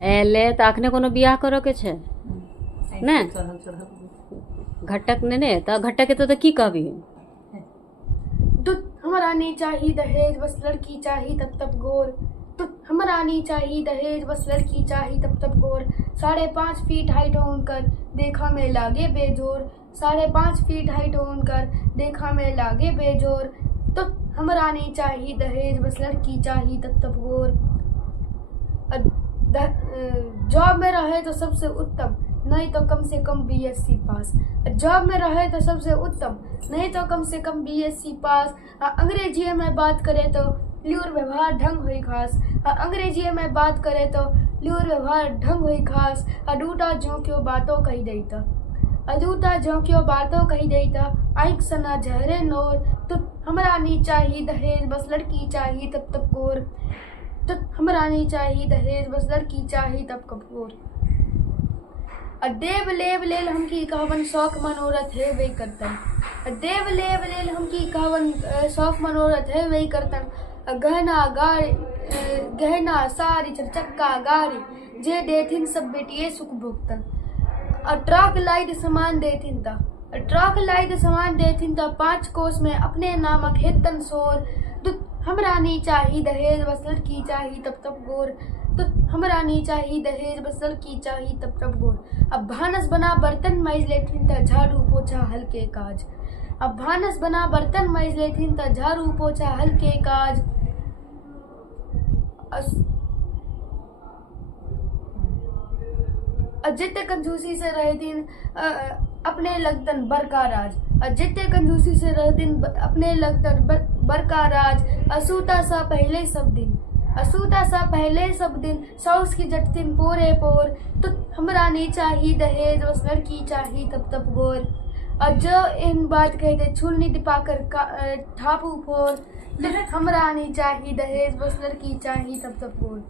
एले तो आखने कोनो बियाह करो के छे ने घटक ने तो घटक के तो की कहबी दूध हमरा नहीं चाहिए दहेज, बस लड़की चाहिए तब तब गोर। दूध हमरा नहीं चाहिए दहेज, बस लड़की चाहिए तब तब गोर। 5.5 फीट हाइट होकर देखा में लागे बेजोर। 5.5 फीट हाइट होकर देखा में लागे बेजोर। तो हमरा नहीं चाहिए दहेज, बस लड़की चाहिए तब तब गोर। जॉब में रहे तो सबसे उत्तम, नहीं तो कम से कम बीएससी पास। जॉब में रहे तो सबसे उत्तम, नहीं तो कम से कम बीएससी पास। अंग्रेजी में बात करे तो ल्यूर व्यवहार ढंग हुई खास। अंग्रेजी में बात करे तो ल्यूर व्यवहार ढंग हुई खास। अडूटा जो क्यों बातों कही देता, अदूटा जो क्यों बातों कही देता। आइक सना जहरे नोर। तो हमरा नहीं चाहिए दहेज, बस लड़की चाहिए तब तब गोर। तो हमरा नहीं चाहिए दहेज, बस लड़की चाहिए तब कब गोर। देव लेव लेल हम की कहवन शौक मनोरथ है वही करतन। देव लेव लेल हम की कहवन शौक मनोरथ है वही करतन। गहना सारी चक्का गाड़ी जे देथिन सब बेटिए सुख भुगतन। ट्रक लाइट सामान देथिन ता, ट्रक लाइट सामान देथिन ता 5 कोस में अपने नामक हेतन सोर। तो हमरा नहीं चाहिए दहेज, बस लड़की चाहिए तब तब गोर। तो हमरा नहीं चाहिए दहेज, बस लड़की चाहिए तब तब गोर। अब भानस बना बर्तन माइज लेथिन ता झाड़ू पोछा हल्के काज। अब भानस बना बर्तन माइज लेथिन ता झाड़ू पोछा हल्के काज। जितने कंजूसी से रहे दिन अपने लगतन बरका राज। जितने कंजूसी से रहे दिन अपने लगतन बरका राज। असूता सा पहले सब दिन, असूता सा पहले सब दिन सौस की जटतिन पोरे पोर। तो हमरा नहीं चाहिए दहेज, बस लड़की चाहिए तब तब गोर। और जो इन बात कहते छुलनी दिपाकर ठापू फोर। तो हमरा नहीं चाहिए दहेज, बस लड़की चाहिए तब तब गोर।